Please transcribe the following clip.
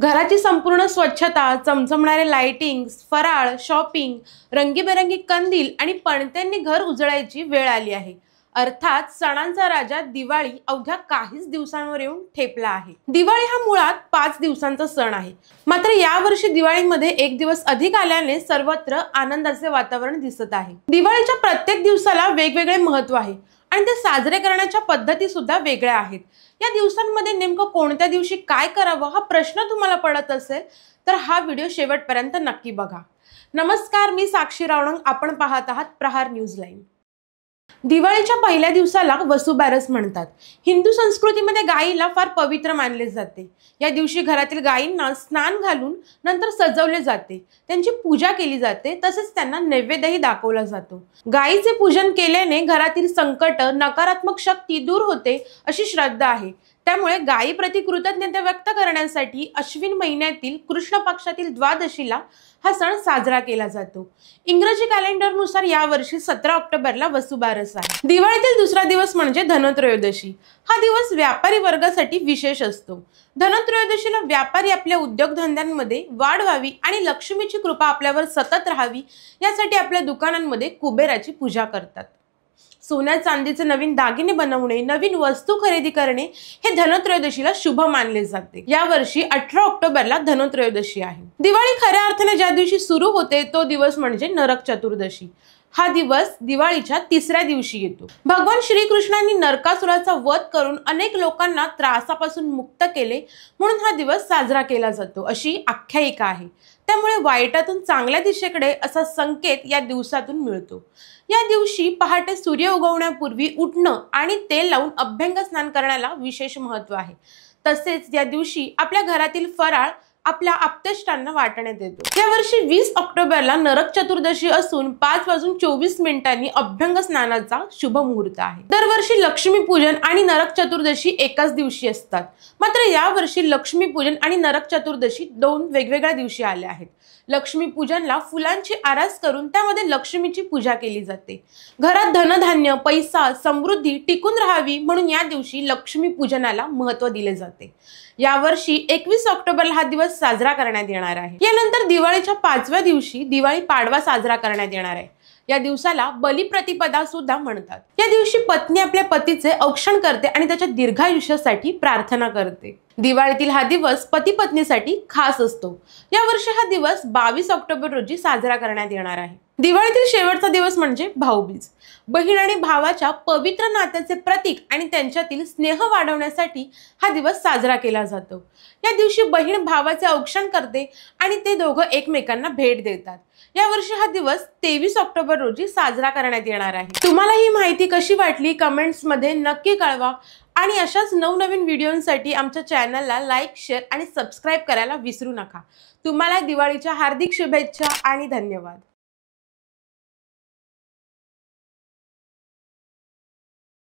घराची संपूर्ण स्वच्छता, चमचमणारे लाइटिंग, फराळ, शॉपिंग, रंगीबेरंगी कंदील आणि पणत्यांनी घर उजळायची वेळ आली आहे। अर्थात सणांचा राजा दिवाळी अवघ्या काहीच दिवसांवर येऊन ठेपला आहे। दिवाळी हा मुळात 5 दिवसांचा सण आहे। मात्र यावर्षी दिवाळीमध्ये एक दिवस अधिक आल्याने सर्वत्र आनंदाचे वातावरण दिसत आहे। दिवाळीच्या प्रत्येक दिवसाला वेगवेगळे महत्त्व आहे आणि ते साजरे करण्याच्या पद्धती सुद्धा वेगळ्या आहेत। या दिवसांमध्ये नेमकं कोणत्या दिवशी काय करावं हा प्रश्न तुम्हाला पडत असेल तर हा व्हिडिओ शेवटपर्यंत नक्की बघा। नमस्कार, मी साक्षी रावणंग, आपण पाहत आहात प्रहार न्यूज लाईव्ह। दिवाळीच्या पहिल्या दिवसाला वसुबारस म्हणतात। हिंदू संस्कृतीमध्ये गायीला फार पवित्र मानले जाते। या दिवशी घरातील गायींना स्नान घालून नंतर सजवले जाते, त्यांची पूजा केली जाते, तसेच त्यांना नैवेद्यही दाखवला जातो। गायीचे पूजन केल्याने घरातील संकट, नकारात्मक शक्ती दूर होते अशी श्रद्धा आहे। त्यामुळे गायीप्रती कृतज्ञता व्यक्त करण्यासाठी अश्विन महिन्यातील कृष्ण पक्षातील द्वादशीला हा सण साजरा केला जातो। इंग्रजी कॅलेंडरनुसार यावर्षी 17 ऑक्टोबरला वसुबारस आहे। दिवाळीतील दुसरा दिवस म्हणजे धनत्रयोदशी। हा दिवस व्यापारी वर्गासाठी विशेष असतो। धनत्रयोदशीला व्यापारी आपल्या उद्योगधंद्यांमध्ये वाढ व्हावी आणि लक्ष्मीची कृपा आपल्यावर सतत राहावी यासाठी आपल्या दुकानांमध्ये कुबेराची पूजा करतात। सोन्या चांदीचे नवीन दागिने बनवणे, नवीन वस्तू खरेदी करणे हे धनत्रयोदशीला शुभ मानले जाते। यावर्षी 18 ऑक्टोबरला धनत्रयोदशी आहे। दिवाळी खऱ्या अर्थाने ज्या दिवशी सुरू होते तो दिवस म्हणजे नरक चतुर्दशी। हा दिवस दिवाळीच्या तिसऱ्या दिवशी येतो। भगवान श्रीकृष्णांनी नरकासुराचा वध करून अनेक लोकांना त्रासापासून मुक्त केले म्हणून हा दिवस साजरा केला जातो अशी आख्यायिका आहे। त्यामुळे वाईटातून चांगल्या दिशेकडे असा संकेत या दिवसातून मिळतो। या दिवशी पहाटे सूर्य उगवण्यापूर्वी उठणं आणि तेल लावून अभ्यंग स्नान करण्याला विशेष महत्त्व आहे। तसेच या दिवशी आपल्या घरातील फराळ आपल्या आप्तेष्टांना वाटण्यात येतो। या वर्षी 20 ऑक्टोबरला नरक चतुर्दशी असून 5:24 अभ्यंग स्नानाचा शुभ मुहूर्त आहे। दरवर्षी लक्ष्मी पूजन आणि नरक चतुर्दशी एकाच दिवशी असतात। मात्र या वर्षी लक्ष्मी पूजन आणि नरक चतुर्दशी 2 वेगवेगळ्या दिवशी आल्या आहेत। लक्ष्मी पूजनला फुलांची आरास करून त्यामध्ये लक्ष्मीची पूजा केली जाते। घरात धनधान्य, पैसा, समृद्धी टिकून राहावी म्हणून या दिवशी लक्ष्मी पूजनाला महत्त्व दिले जाते। यावर्षी 21 ऑक्टोबरला हा दिवस साजरा करण्यात येणार आहे। यानंतर दिवाळीच्या 5व्या दिवशी दिवाळी पाडवा साजरा करण्यात येणार आहे। या दिवसाला बलिप्रतिपदा सुद्धा म्हणतात। या दिवशी पत्नी आपल्या पतीचे औक्षण करते आणि त्याच्या दीर्घायुष्यासाठी प्रार्थना करते। दिवाळीतील हा दिवस पती पत्नीसाठी खास असतो। या वर्षी हा दिवस 22 ऑक्टोबर रोजी साजरा करण्यात येणार आहे। दिवाळीतील शेवटचा दिवस म्हणजे भाऊबीज। बहीण आणि भावाच्या पवित्र नात्याचे प्रतीक आणि त्यांच्यातील स्नेह वाढवण्यासाठी हा दिवस साजरा केला जातो। या दिवशी बहीण भावाचे औक्षण करते आणि ते दोघं एकमेकांना भेट देतात। या वर्षी हा दिवस 23 ऑक्टोबर रोजी साजरा करण्यात येणार आहे। तुम्हाला ही माहिती कशी वाटली कमेंट्स मध्ये नक्की कळवा आणि अशाच नवनवीन व्हिडिओंसाठी आमच्या चॅनलला लाईक, शेअर आणि सबस्क्राइब करायला विसरू नका। तुम्हाला दिवाळीच्या हार्दिक शुभेच्छा आणि धन्यवाद।